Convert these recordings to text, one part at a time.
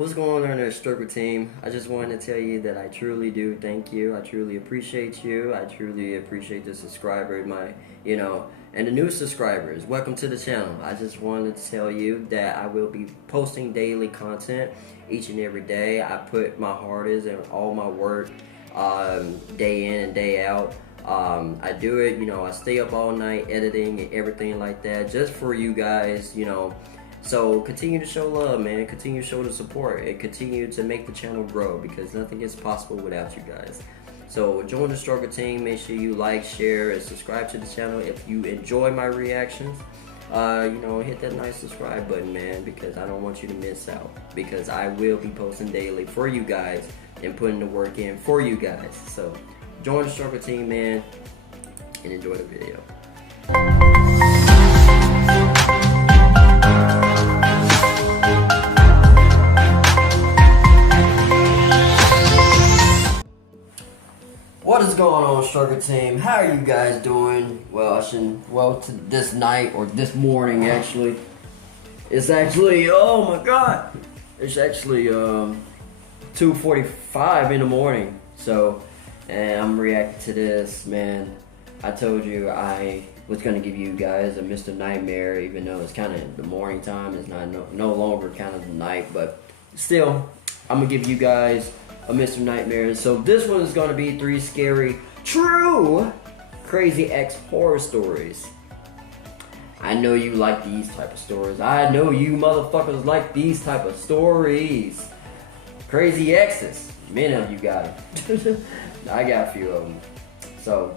What's going on there, StruggleTeam? I just wanted to tell you that I truly do thank you. I truly appreciate you. I truly appreciate the subscribers, and the new subscribers. Welcome to the channel. I just wanted to tell you that I will be posting daily content each and every day. I put my hardest and all my work day in and day out. I do it, I stay up all night editing and everything like that just for you guys, So continue to show love, man. Continue to show the support and continue to make the channel grow because nothing is possible without you guys. So join the StruggleTeam. Make sure you like, share, and subscribe to the channel. If you enjoy my reactions, hit that nice subscribe button, man, because I don't want you to miss out. Because I will be posting daily for you guys and putting the work in for you guys. So join the StruggleTeam, man, and enjoy the video. What is going on, StruggleTeam? How are you guys doing? To this night, or this morning actually. It's actually, oh my god. It's actually 2:45 in the morning. So, and I'm reacting to this, man. I told you I was gonna give you guys a Mr. NightMare, even though it's kind of the morning time. It's not no longer kind of the night, but still, I'm gonna give you guys a Mr. NightMare. So this one is gonna be 3 scary, true, crazy X horror stories. I know you like these type of stories. I know you motherfuckers like these type of stories. Crazy X's. Many of you got them. I got a few of them. So,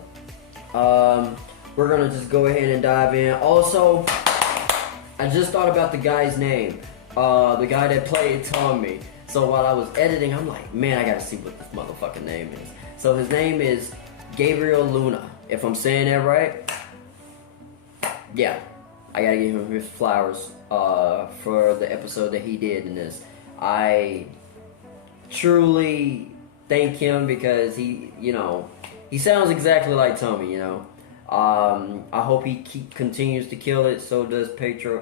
we're gonna just go ahead and dive in. Also, I just thought about the guy's name. The guy that played Tommy. So while I was editing, I'm like, man, I gotta see what this motherfucking name is. So his name is Gabriel Luna. If I'm saying that right, yeah, I gotta give him his flowers for the episode that he did in this. I truly thank him because he sounds exactly like Tommy, I hope he continues to kill it. So does Petro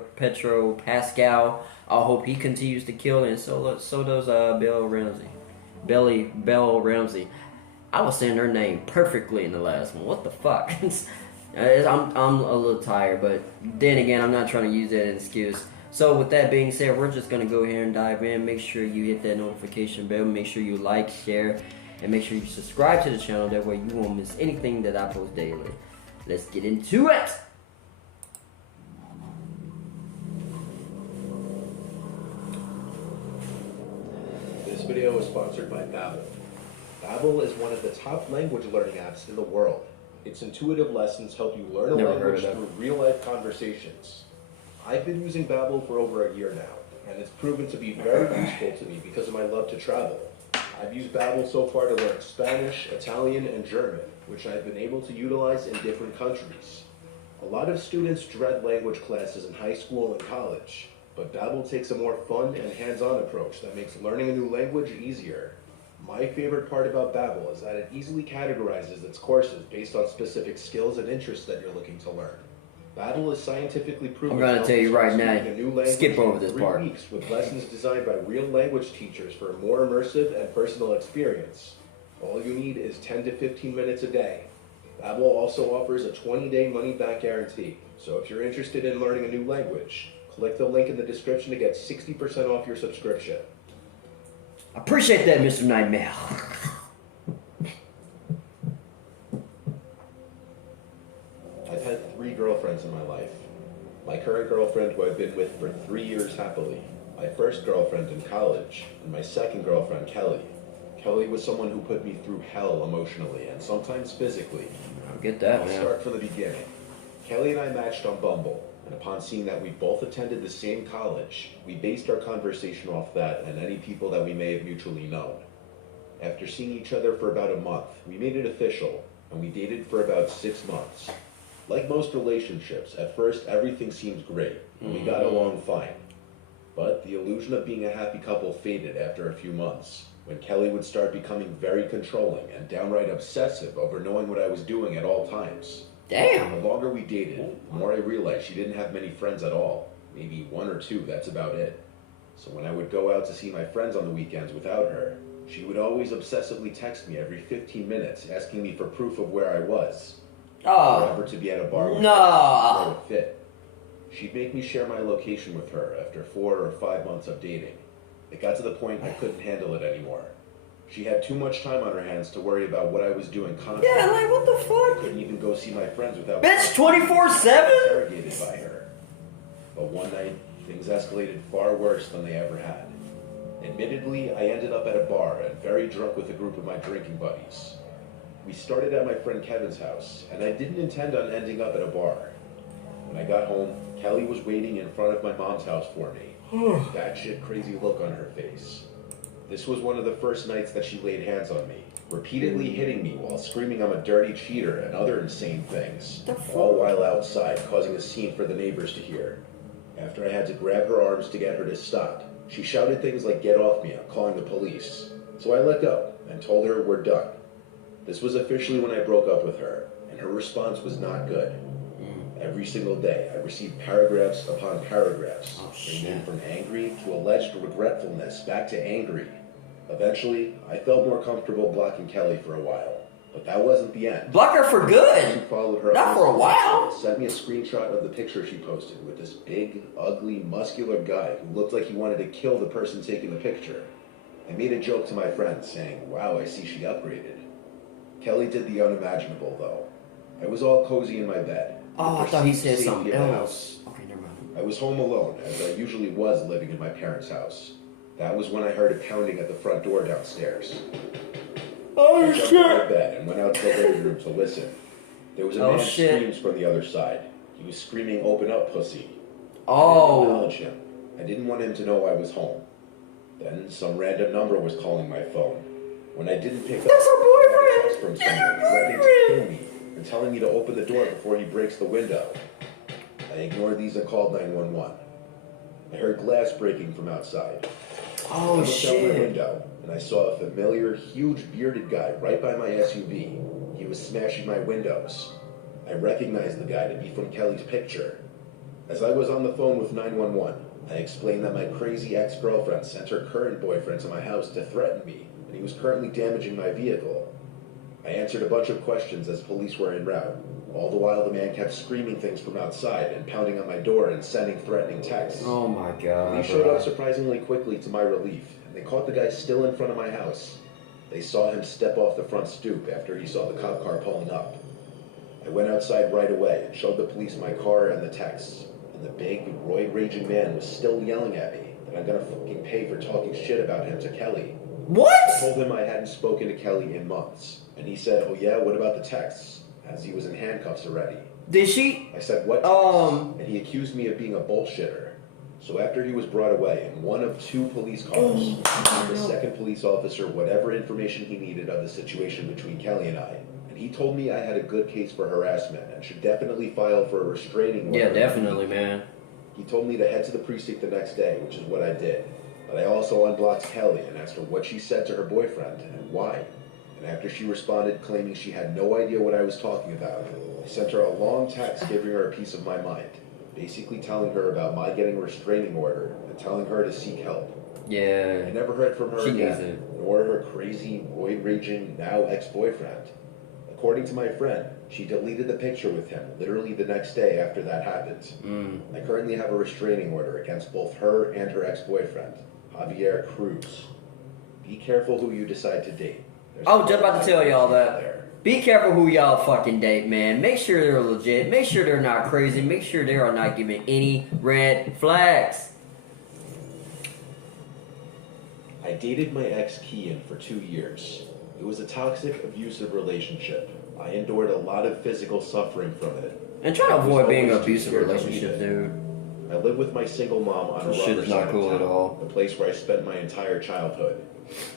Pascal. I hope he continues to kill it, and so does Belle Ramsey. I was saying her name perfectly in the last one. What the fuck? I'm a little tired, but then again, I'm not trying to use that as an excuse. So with that being said, we're just gonna go here and dive in. Make sure you hit that notification bell. Make sure you like, share, and make sure you subscribe to the channel. That way you won't miss anything that I post daily. Let's get into it. This video is sponsored by Babbel. Babbel is one of the top language learning apps in the world. Its intuitive lessons help you learn a language through real-life conversations. I've been using Babbel for over a year now, and it's proven to be very useful to me because of my love to travel. I've used Babbel so far to learn Spanish, Italian, and German, which I've been able to utilize in different countries. A lot of students dread language classes in high school and college, but Babbel takes a more fun and hands-on approach that makes learning a new language easier. My favorite part about Babbel is that it easily categorizes its courses based on specific skills and interests that you're looking to learn. Babbel is scientifically proven. I'm gonna tell you right now, a new language skip over this part. 3 weeks with lessons designed by real language teachers for a more immersive and personal experience. All you need is 10 to 15 minutes a day. Babbel also offers a 20-day money-back guarantee. So if you're interested in learning a new language, click the link in the description to get 60% off your subscription. Appreciate that, Mr. NightMare. I've had 3 girlfriends in my life. My current girlfriend, who I've been with for 3 years happily. My first girlfriend in college, and my second girlfriend, Kelly. Kelly was someone who put me through hell emotionally and sometimes physically. I'll get that, man. I'll start from the beginning. Kelly and I matched on Bumble, and upon seeing that we both attended the same college, we based our conversation off that and any people that we may have mutually known. After seeing each other for about a month, we made it official, and we dated for about 6 months. Like most relationships, at first everything seemed great, and we got along fine. But the illusion of being a happy couple faded after a few months, when Kelly would start becoming very controlling and downright obsessive over knowing what I was doing at all times. Damn. The longer we dated, the more I realized she didn't have many friends at all. Maybe 1 or 2, that's about it. So when I would go out to see my friends on the weekends without her, she would always obsessively text me every 15 minutes asking me for proof of where I was. Or ever to be at a bar with her where I would fit. She'd make me share my location with her after 4 or 5 months of dating. It got to the point I couldn't handle it anymore. She had too much time on her hands to worry about what I was doing constantly. Yeah, like, what the fuck? I couldn't even go see my friends without... Bitch, 24/7? Interrogated by her. But one night, things escalated far worse than they ever had. Admittedly, I ended up at a bar and very drunk with a group of my drinking buddies. We started at my friend Kevin's house, and I didn't intend on ending up at a bar. When I got home, Kelly was waiting in front of my mom's house for me. Batshit crazy look on her face. This was one of the first nights that she laid hands on me, repeatedly hitting me while screaming I'm a dirty cheater and other insane things, all while outside, causing a scene for the neighbors to hear. After I had to grab her arms to get her to stop, she shouted things like, "Get off me, I'm calling the police." So I let go and told her we're done. This was officially when I broke up with her, and her response was not good. Every single day, I received paragraphs upon paragraphs, ranging from angry to alleged regretfulness back to angry. Eventually, I felt more comfortable blocking Kelly for a while, but that wasn't the end. Block her for good? She followed her not for a while. Sent me a screenshot of the picture she posted with this big, ugly, muscular guy who looked like he wanted to kill the person taking the picture. I made a joke to my friends saying, "Wow, I see she upgraded." Kelly did the unimaginable, though. I was all cozy in my bed. Oh, I thought he said something else. Okay, never mind. I was home alone, as I usually was living in my parents' house. That was when I heard a pounding at the front door downstairs. I jumped out of bed and went out to the living room to listen. There was a man's screams from the other side. He was screaming, "Open up, pussy." I didn't acknowledge him. I didn't want him to know I was home. Then some random number was calling my phone. When I didn't pick up, that's our boyfriend. Text from someone threatening to kill me and telling me to open the door before he breaks the window. I ignored these and called 911. I heard glass breaking from outside. I looked out my window and I saw a familiar, huge bearded guy right by my SUV. He was smashing my windows. I recognized the guy to be from Kelly's picture. As I was on the phone with 911, I explained that my crazy ex-girlfriend sent her current boyfriend to my house to threaten me, and he was currently damaging my vehicle. I answered a bunch of questions as police were en route. All the while, the man kept screaming things from outside and pounding on my door and sending threatening texts. Oh my god. They showed up surprisingly quickly to my relief, and they caught the guy still in front of my house. They saw him step off the front stoop after he saw the cop car pulling up. I went outside right away and showed the police my car and the texts. And the big, roid-raging man was still yelling at me that I'm gonna fucking pay for talking shit about him to Kelly. What? I told him I hadn't spoken to Kelly in months. And he said, "Oh yeah, what about the texts?" As he was in handcuffs already. Did she? I said, "What texts?" And he accused me of being a bullshitter. So after he was brought away in one of 2 police cars, he gave the second police officer whatever information he needed of the situation between Kelly and I. And he told me I had a good case for harassment and should definitely file for a restraining order. Yeah, definitely, man. He told me to head to the precinct the next day, which is what I did. But I also unblocked Kelly and asked her what she said to her boyfriend and why. And after she responded claiming she had no idea what I was talking about, I sent her a long text giving her a piece of my mind, basically telling her about my getting a restraining order and telling her to seek help. Yeah. I never heard from her again, nor her crazy, void-raging, now ex-boyfriend. According to my friend, she deleted the picture with him literally the next day after that happened. I currently have a restraining order against both her and her ex-boyfriend, Javier Cruz. Be careful who you decide to date. Just about to tell y'all that. Be careful who y'all fucking date, man. Make sure they're legit. Make sure they're not crazy. Make sure they are not giving any red flags. I dated my ex Kian for 2 years. It was a toxic, abusive relationship. I endured a lot of physical suffering from it. And try to avoid being in an abusive relationship, dude. I live with my single mom on a rubber shit is not cool at all. The place where I spent my entire childhood.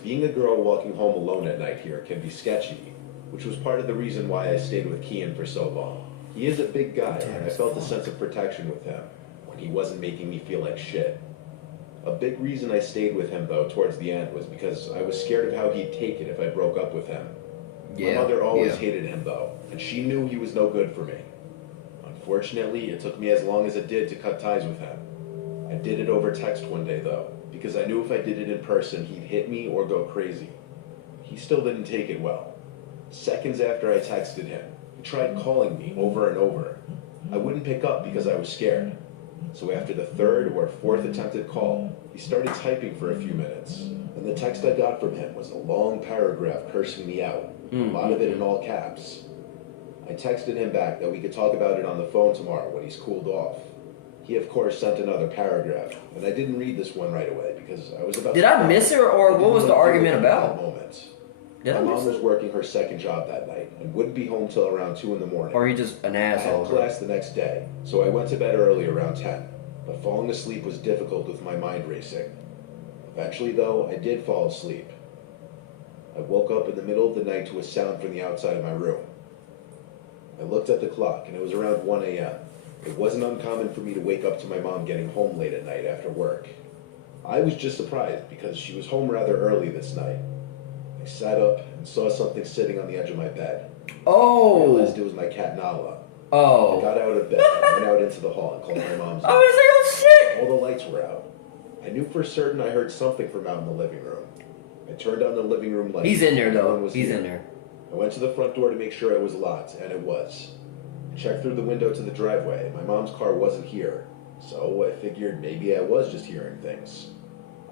Being a girl walking home alone at night here can be sketchy, which was part of the reason why I stayed with Kian for so long. He is a big guy, and I felt a sense of protection with him when he wasn't making me feel like shit. A big reason I stayed with him, though, towards the end was because I was scared of how he'd take it if I broke up with him. My mother always hated him, though, and she knew he was no good for me. Unfortunately, it took me as long as it did to cut ties with him. I did it over text one day, though, because I knew if I did it in person, he'd hit me or go crazy. He still didn't take it well. Seconds after I texted him, he tried calling me over and over. I wouldn't pick up because I was scared. So after the third or fourth attempted call, he started typing for a few minutes. And the text I got from him was a long paragraph cursing me out, a lot of it in all caps. I texted him back that we could talk about it on the phone tomorrow when he's cooled off. He, of course, sent another paragraph, and I didn't read this one right away because I was about Did I miss it, or what was the argument about? My mom was working her second job that night and wouldn't be home till around 2 in the morning. Or are you just an asshole? I had class the next day, so I went to bed early around 10. But falling asleep was difficult with my mind racing. Eventually, though, I did fall asleep. I woke up in the middle of the night to a sound from the outside of my room. I looked at the clock, and it was around 1 a.m. It wasn't uncommon for me to wake up to my mom getting home late at night after work. I was just surprised because she was home rather early this night. I sat up and saw something sitting on the edge of my bed. Oh! I realized it was my cat Nala. Oh. I got out of bed and went out into the hall and called my mom's. I was like, oh shit! All the lights were out. I knew for certain I heard something from out in the living room. I turned on the living room light. He's in there No though. one was He's here. in there. I went to the front door to make sure it was locked, and it was. I checked through the window to the driveway. My mom's car wasn't here, so I figured maybe I was just hearing things.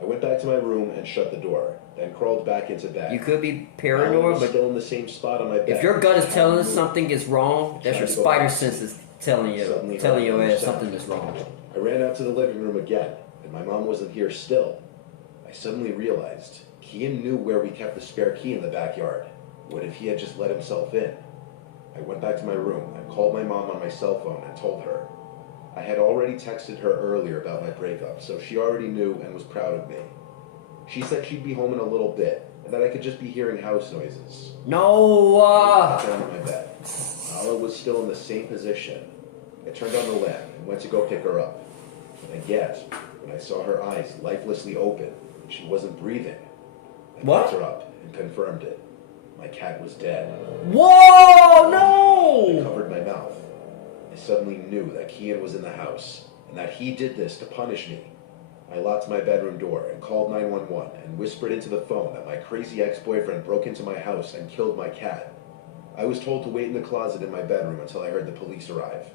I went back to my room and shut the door, then crawled back into bed. You could be I paranoid, was but still in the same spot on my bed. if your gut is telling us moved. something is wrong, that's your spider senses telling your ass something is wrong. I ran out to the living room again, and my mom wasn't here still. I suddenly realized Kian knew where we kept the spare key in the backyard. What if he had just let himself in? I went back to my room and called my mom on my cell phone and told her. I had already texted her earlier about my breakup, so she already knew and was proud of me. She said she'd be home in a little bit, and that I could just be hearing house noises. No! I sat down on my bed. Nala was still in the same position. I turned on the lamp and went to go pick her up. And I gasped when I saw her eyes lifelessly open. She wasn't breathing. I picked her up and confirmed it. My cat was dead. Whoa! No! I covered my mouth. I suddenly knew that Kian was in the house, and that he did this to punish me. I locked my bedroom door and called 911 and whispered into the phone that my crazy ex-boyfriend broke into my house and killed my cat. I was told to wait in the closet in my bedroom until I heard the police arrive.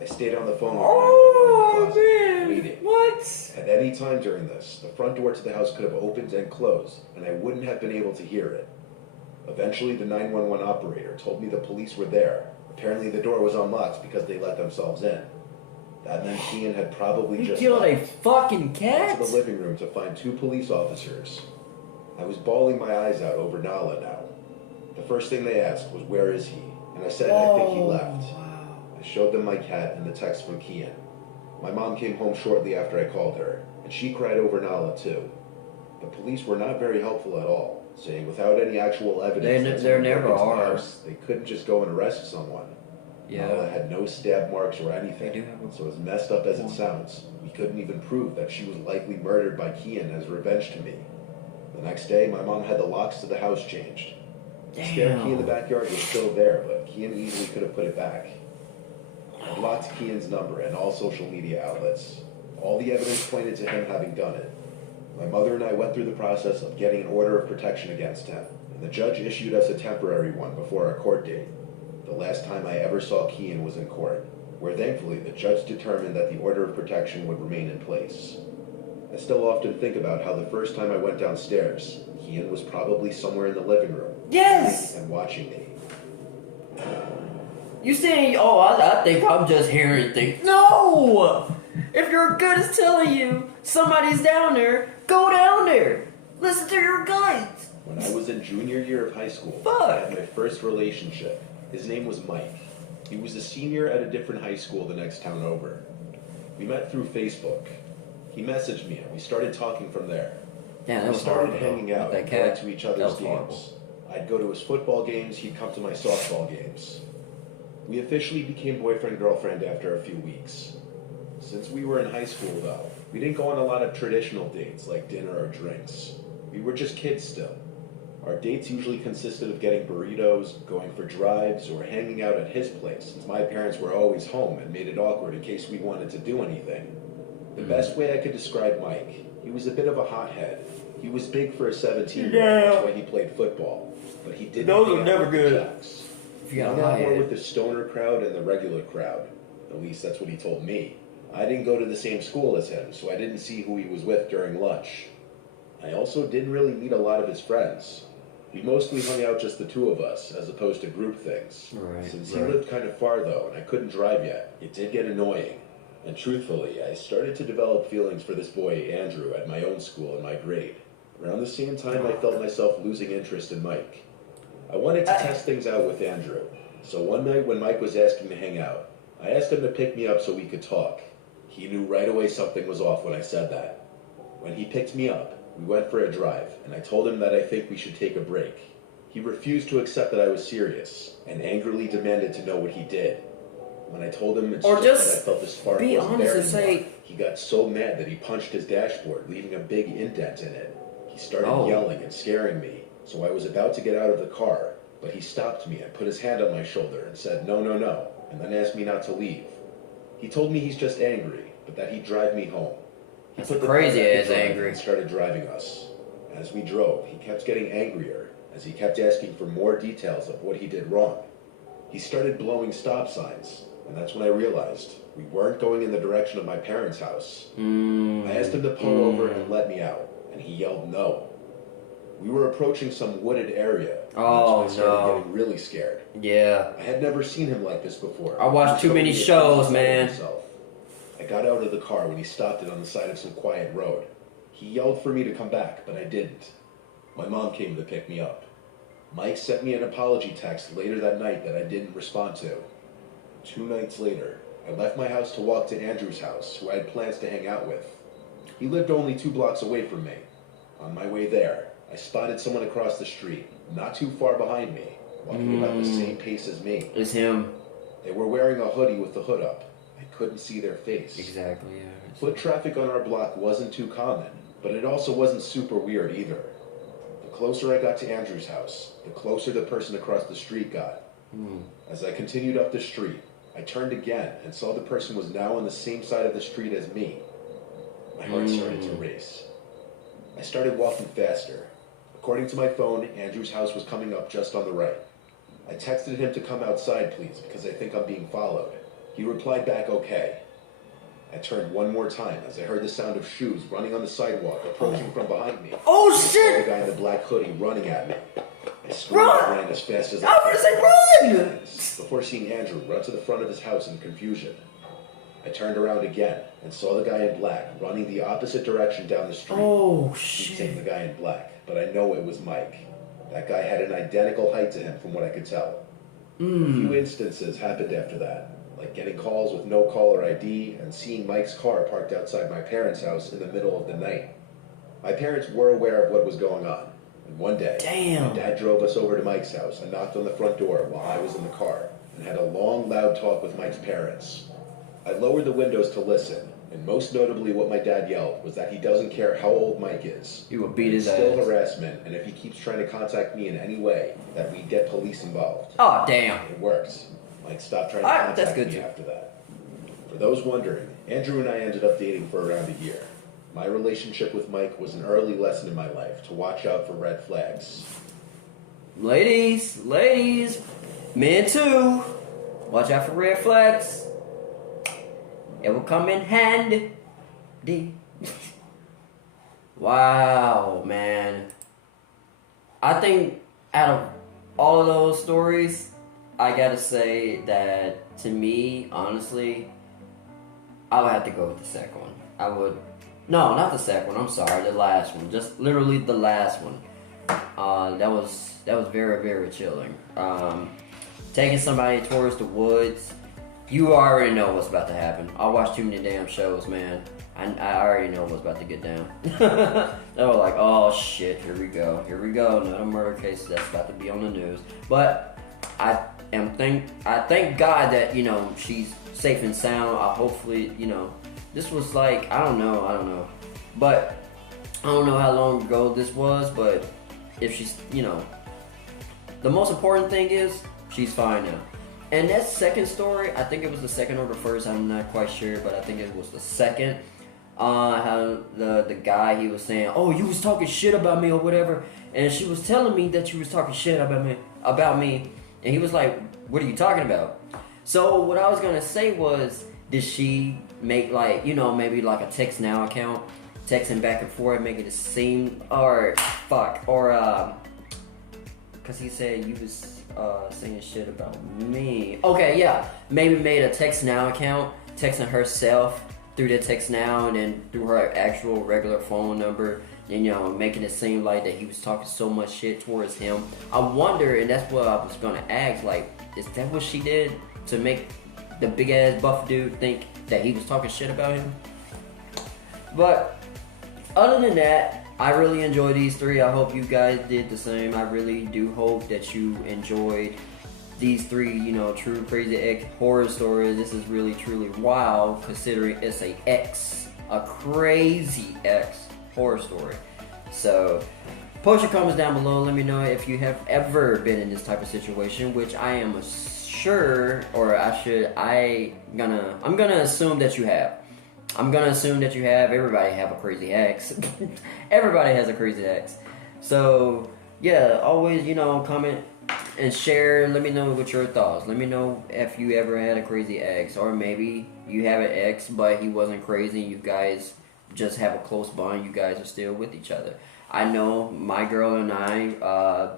I stayed on the phone with 911 in the closet, waiting. What? At any time during this, the front door to the house could have opened and closed, and I wouldn't have been able to hear it. Eventually, the 911 operator told me the police were there. Apparently, the door was unlocked because they let themselves in. That meant Kian had probably just killed a left. fucking I cat? went to the living room to find 2 police officers. I was bawling my eyes out over Nala now. The first thing they asked was, "Where is he?" And I said, "I think he left." I showed them my cat and the text from Kian. My mom came home shortly after I called her, and she cried over Nala too. The police were not very helpful at all, saying without any actual evidence They never are. house, they couldn't just go and arrest someone. Yeah. Nala had no stab marks or anything, They do have so as messed up as it sounds, we couldn't even prove that she was likely murdered by Kian as revenge to me. The next day, my mom had the locks to the house changed. The spare key in the backyard was still there, but Kian easily could have put it back. I blocked Kian's number and all social media outlets. All the evidence pointed to him having done it. My mother and I went through the process of getting an order of protection against him, and the judge issued us a temporary one before our court date. The last time I ever saw Kian was in court, where thankfully the judge determined that the order of protection would remain in place. I still often think about how the first time I went downstairs, Kian was probably somewhere in the living room. Yes! And watching me. You saying, oh, I think I'm just hearing things. No! If your gut is telling you somebody's down there, go down there. Listen to your gut. When I was in junior year of high school, I had my first relationship. His name was Mike. He was a senior at a different high school the next town over. We met through Facebook. He messaged me and we started talking from there. Yeah, that we was started horrible, hanging out that and cat. going to each other's That was games. horrible. I'd go to his football games, he'd come to my softball games. We officially became boyfriend-girlfriend after a few weeks. Since we were in high school, though, we didn't go on a lot of traditional dates like dinner or drinks. We were just kids still. Our dates usually consisted of getting burritos, going for drives, or hanging out at his place, since my parents were always home and made it awkward in case we wanted to do anything. The best way I could describe Mike, He was a bit of a hothead. He was big for a 17-year-old when he played football, but he didn't. Those are never good. He hung out more with the stoner crowd and the regular crowd. At least that's what he told me. I didn't go to the same school as him, so I didn't see who he was with during lunch. I also didn't really meet a lot of his friends. We mostly hung out just the two of us, as opposed to group things. Since he lived kind of far though, and I couldn't drive yet, it did get annoying. And truthfully, I started to develop feelings for this boy, Andrew, at my own school in my grade. Around the same time, I felt myself losing interest in Mike. I wanted to test things out with Andrew, so one night when Mike was asking to hang out, I asked him to pick me up so we could talk. He knew right away something was off when I said that. When he picked me up, we went for a drive, and I told him that I think we should take a break. He refused to accept that I was serious, and angrily demanded to know what he did. When I told him it's just that I felt the spark wasn't there anymore, he got so mad that he punched his dashboard, leaving a big indent in it. He started yelling and scaring me, so I was about to get out of the car, but he stopped me and put his hand on my shoulder and said, "No, no, no," and then asked me not to leave. He told me he's just angry, but that he'd drive me home. He put the crazy ass angry and started driving us. As we drove, he kept getting angrier, as he kept asking for more details of what he did wrong. He started blowing stop signs, and that's when I realized we weren't going in the direction of my parents' house. I asked him to pull over and let me out, and he yelled no. We were approaching some wooded area, and that's when I started getting really scared. Yeah. I had never seen him like this before. I watched too many shows, man. I got out of the car when he stopped it on the side of some quiet road. He yelled for me to come back, but I didn't. My mom came to pick me up. Mike sent me an apology text later that night that I didn't respond to. 2 nights later, I left my house to walk to Andrew's house, who I had plans to hang out with. He lived only 2 blocks away from me. On my way there, I spotted someone across the street, not too far behind me, walking about the same pace as me. It's him. They were wearing a hoodie with the hood up. I couldn't see their face. Exactly, yeah. Foot traffic on our block wasn't too common, but it also wasn't super weird either. The closer I got to Andrew's house, the closer the person across the street got. As I continued up the street, I turned again and saw the person was now on the same side of the street as me. My heart started to race. I started walking faster. According to my phone, Andrew's house was coming up just on the right. I texted him to come outside, please, because I think I'm being followed. He replied back, okay. I turned one more time as I heard the sound of shoes running on the sidewalk approaching from behind me. Oh, I shit! saw the guy in the black hoodie running at me. I screamed and ran as fast as I could. I was gonna say run! Before seeing Andrew run to the front of his house in confusion. I turned around again and saw the guy in black running the opposite direction down the street. Oh, shit. He'd taken the guy in black, but I know it was Mike. That guy had an identical height to him from what I could tell. A few instances happened after that, like getting calls with no caller ID and seeing Mike's car parked outside my parents' house in the middle of the night. My parents were aware of what was going on, and one day, my dad drove us over to Mike's house and knocked on the front door while I was in the car, and had a long, loud talk with Mike's parents. I lowered the windows to listen, and most notably what my dad yelled was that he doesn't care how old Mike is. He will beat his ass. Still harassment, and if he keeps trying to contact me in any way, that we'd get police involved. Oh, damn. It worked. Mike stopped trying to contact me after that. For those wondering, Andrew and I ended up dating for around a year. My relationship with Mike was an early lesson in my life to watch out for red flags. Ladies, men too, watch out for red flags. It will come in handy. Wow, man. I think out of all of those stories, I gotta say that to me, honestly, I would have to go with the second one. I would. No, not the second one. I'm sorry, the last one. Just literally the last one. That was very, very chilling. Taking somebody towards the woods. You already know what's about to happen. I watch too many damn shows, man. I already know what's about to get down. They were like, oh shit, here we go. Another murder case that's about to be on the news. But I thank God that, you know, she's safe and sound. Hopefully, you know, this was like, I don't know. But I don't know how long ago this was, but if she's, you know, the most important thing is she's fine now. And that second story, I think it was the second or the first, I'm not quite sure, but I think it was the second. How the guy, he was saying, oh, you was talking shit about me or whatever, and she was telling me that you was talking shit about me, and he was like, what are you talking about? So what I was gonna say was, did she make like, you know, maybe like a text now account, texting back and forth, make it seem, or cause he said you was saying shit about me. Okay, yeah, maybe made a text now account, texting herself through the text now and then through her actual regular phone number, and you know, making it seem like that he was talking so much shit towards him. I wonder, and that's what I was gonna ask, like, is that what she did to make the big ass buff dude think that he was talking shit about him? But other than that, I really enjoyed these three. I hope you guys did the same. I really do hope that you enjoyed these three, you know, true crazy X horror stories. This is really truly wild, considering it's a crazy X horror story. So post your comments down below. Let me know if you have ever been in this type of situation, which I am sure, or I'm gonna assume that you have. I'm gonna assume that you have. Everybody have a crazy ex. Everybody has a crazy ex. So yeah, always, you know, comment and share. Let me know what your thoughts. Let me know if you ever had a crazy ex, or maybe you have an ex but he wasn't crazy. You guys just have a close bond. You guys are still with each other. I know my girl and I,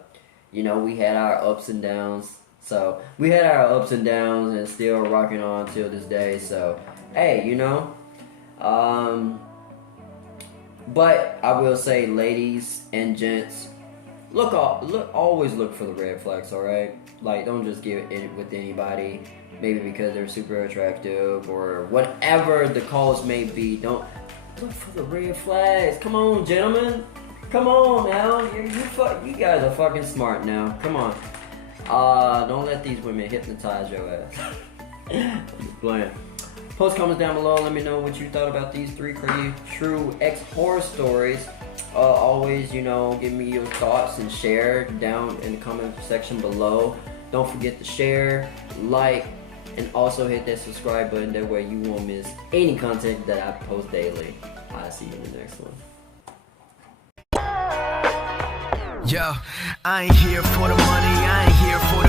you know, we had our ups and downs. So we had our ups and downs and still rocking on till this day. So hey, you know. But I will say, ladies and gents, always look for the red flags, alright? Like, don't just get it with anybody, maybe because they're super attractive or whatever the cause may be. Don't look for the red flags. Come on, gentlemen. Come on now. You guys are fucking smart now. Come on. Don't let these women hypnotize your ass. I'm just playing. Post comments down below. Let me know what you thought about these three crazy true X horror stories. Always, you know, give me your thoughts and share down in the comment section below. Don't forget to share, like, and also hit that subscribe button. That way you won't miss any content that I post daily. I'll see you in the next one. Yo, I ain't here for the money, I ain't here for the